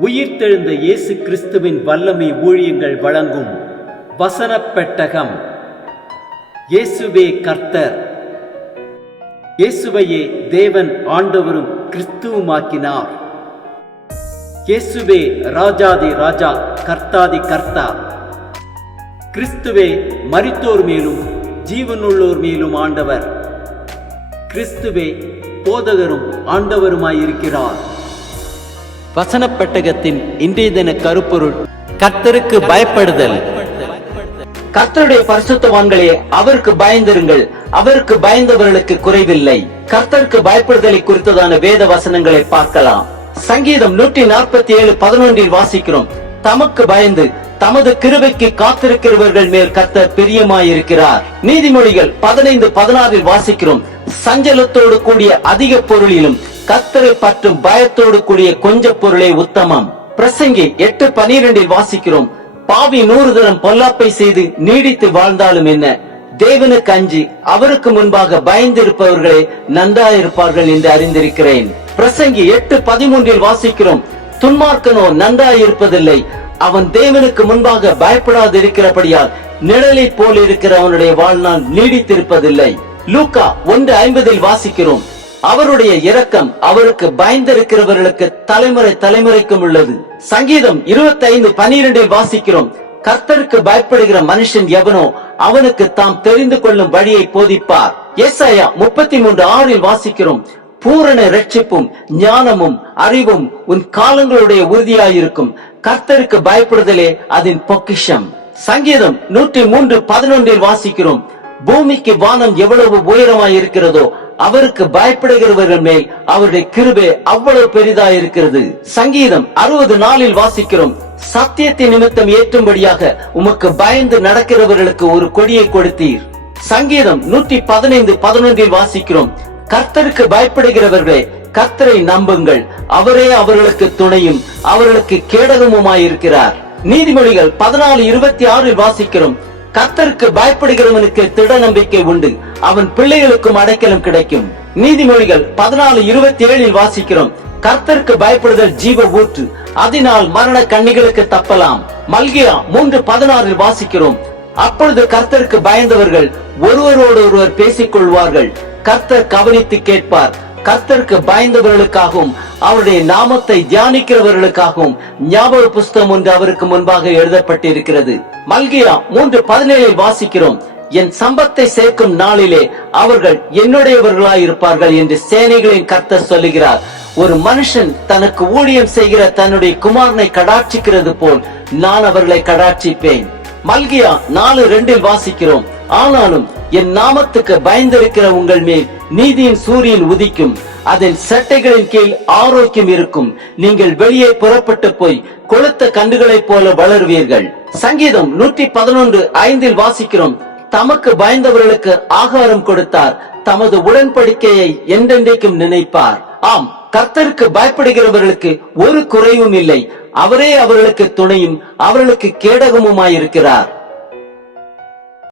உயிர்த்தெழுந்த இயேசு கிறிஸ்துவின் வல்லமை ஊழியங்கள் வழங்கும் வசனப் பெட்டகம். இயேசுவே கர்த்தர். இயேசுவையே தேவன் ஆண்டவரும் கிறிஸ்துவுமாக்கினார். இயேசுவே ராஜாதி ராஜா, கர்த்தாதி கர்த்தா. கிறிஸ்துவே மரித்தோர் மேலும் ஜீவனுள்ளோர் மேலும் ஆண்டவர். கிறிஸ்துவே போதகரும் ஆண்டவருமாயிருக்கிறார். வசனப் பெட்டகத்தின் இன்றைய தின கருப்பொருள்: கர்த்தருக்கு பயப்படுதல். கர்த்தருடைய பரிசுத்தவான்களே, அவருக்கு பயந்திருங்கள். அவருக்கு பயந்தவர்களுக்கு குறைவில்லை. கர்த்தருக்கு பயப்படுதலை குறித்ததான வேத வசனங்களை பார்க்கலாம். சங்கீதம் 147:11 வாசிக்கிறோம்: தமக்கு பயந்து தமது கிருபைக்கு காத்திருக்கிறவர்கள் மேல் கர்த்தர் பிரியமாயிருக்கிறார். நீதிமொழிகள் 15:16 வாசிக்கிறோம்: சஞ்சலத்தோடு கூடிய அதிக பொருளிலும் கர்த்தரை பற்றும் பயத்தோடு கூடிய கொஞ்ச பொருளே உத்தமம். பிரசங்கி 8:12 வாசிக்கிறோம்: பாவி 100 தரம் பொல்லாப்பை செய்து நீடித்து வாழ்ந்தாலும் என்ன, தேவனுக்கு அஞ்சி அவருக்கு முன்பாக பயந்திருப்பவர்களே நன்றாயிருப்பார்கள் என்று அறிந்திருக்கிறேன். பிரசங்கி 8:13 வாசிக்கிறோம்: துன்மார்க்கனோ நன்றாயிருப்பதில்லை, அவன் தேவனுக்கு முன்பாக பயப்படாது இருக்கிறபடியால் நிழலை போல் இருக்கிற அவனுடைய வாழ்நாள் நீடித்திருப்பதில்லை. லூக்கா 1:50 வாசிக்கிறோம்: அவருடைய இரக்கம் அவருக்கு பயந்திருக்கிறவர்களுக்கு தலைமுறை தலைமுறைக்கும் உள்ளது. சங்கீதம் 25:12 வாசிக்கிறோம்: கர்த்தருக்கு பயப்படுகிற மனுஷன் எவனோ அவனுக்கு தாம் தெரிந்து கொள்ளும் வழியை போதிப்பார். ஏசாயா 33:6 வாசிக்கிறோம்: பூரண இரட்சிப்பும் ஞானமும் அறிவும் உன் காலங்களுடைய உறுதியாயிருக்கும். கர்த்தருக்கு பயப்படுதலே அதன் பொக்கிஷம். சங்கீதம் 103:11 வாசிக்கிறோம்: பூமிக்கு வானம் எவ்வளவு உயரமாயிருக்கிறதோ அவருக்கு பயப்படுகிறவர்கள் மேல் அவருடைய கிருபை அவ்வளவு பெரிதாயிருக்கிறது. சங்கீதம் 60:4 வாசிக்கிறோம்: சத்தியத்தின் நிமித்தம் ஏற்றும்படியாக உமக்கு பயந்து நடக்கிறவர்களுக்கு ஒரு கொடியை கொடுத்தீர். சங்கீதம் 115:11 வாசிக்கிறோம்: கர்த்தருக்கு பயப்படுகிறவர்களே, கர்த்தரை நம்புங்கள், அவரே அவர்களுக்கு துணையும் அவர்களுக்கு கேடகமுமாயிருக்கிறார். நீதிமொழிகள் 14:26 வாசிக்கிறோம்: கர்த்தருக்கு பயப்படுகிறவனுக்கு திட நம்பிக்கை உண்டு, அவன் பிள்ளைகளுக்கும் அடைக்கலம் கிடைக்கும். நீதிமொழிகள் 14:27 வாசிக்கிறோம்: கர்த்தருக்கு பயப்படுதல் ஜீவ ஊற்று, அதனால் மரண கண்ணிகளுக்கு தப்பலாம். மல்கியா 3:16 வாசிக்கிறோம்: அப்பொழுது கர்த்தருக்கு பயந்தவர்கள் ஒருவரோடு ஒருவர் பேசிக் கொள்வார்கள், கர்த்தர் கவனித்து கேட்பார். கர்த்தருக்கு பயந்தவர்களுக்காகவும் அவருடைய நாமத்தை தியானிக்கிறவர்களுக்காகவும் ஞாபக புஸ்தகம் ஒன்று அவருக்கு முன்பாக எழுதப்பட்டிருக்கிறது. மல்கியா 3:17 வாசிக்கிறோம்: என் சம்பத்தை சேர்க்கும் நாளிலே அவர்கள் என்னுடையவர்களாயிருப்பார்கள் என்று சேனைகளின் கர்த்தர் சொல்லுகிறார். ஒரு மனுஷன் தனக்கு ஊழியம் செய்கிற தன்னுடைய குமாரனை கடாட்சிக்கிறது போல் நான் அவர்களை கடாட்சிப்பேன். மல்கியா 4:2 வாசிக்கிறோம்: ஆனாலும் என் நாமத்துக்கு பயந்திருக்கிற உங்கள் மேல் நீதியின் சூரியன் உதிக்கும், அதன் சட்டைகளின் கீழ் ஆரோக்கியம் இருக்கும். நீங்கள் வெளியே புறப்பட்டு போய் கொளுத்த கண்டுகளைப் போல வளருவீர்கள். சங்கீதம் 111:5 வாசிக்கிறோம்: தமக்கு பயந்தவர்களுக்கு ஆகாரம் கொடுத்தார், தமது உடன்படிக்கையை என்றென்றைக்கும் நினைப்பார். ஆம், கர்த்தருக்கு பயப்படுகிறவர்களுக்கு ஒரு குறைவும் இல்லை. அவரே அவர்களுக்கு துணையும் அவர்களுக்கு கேடகமுமாயிருக்கிறார்.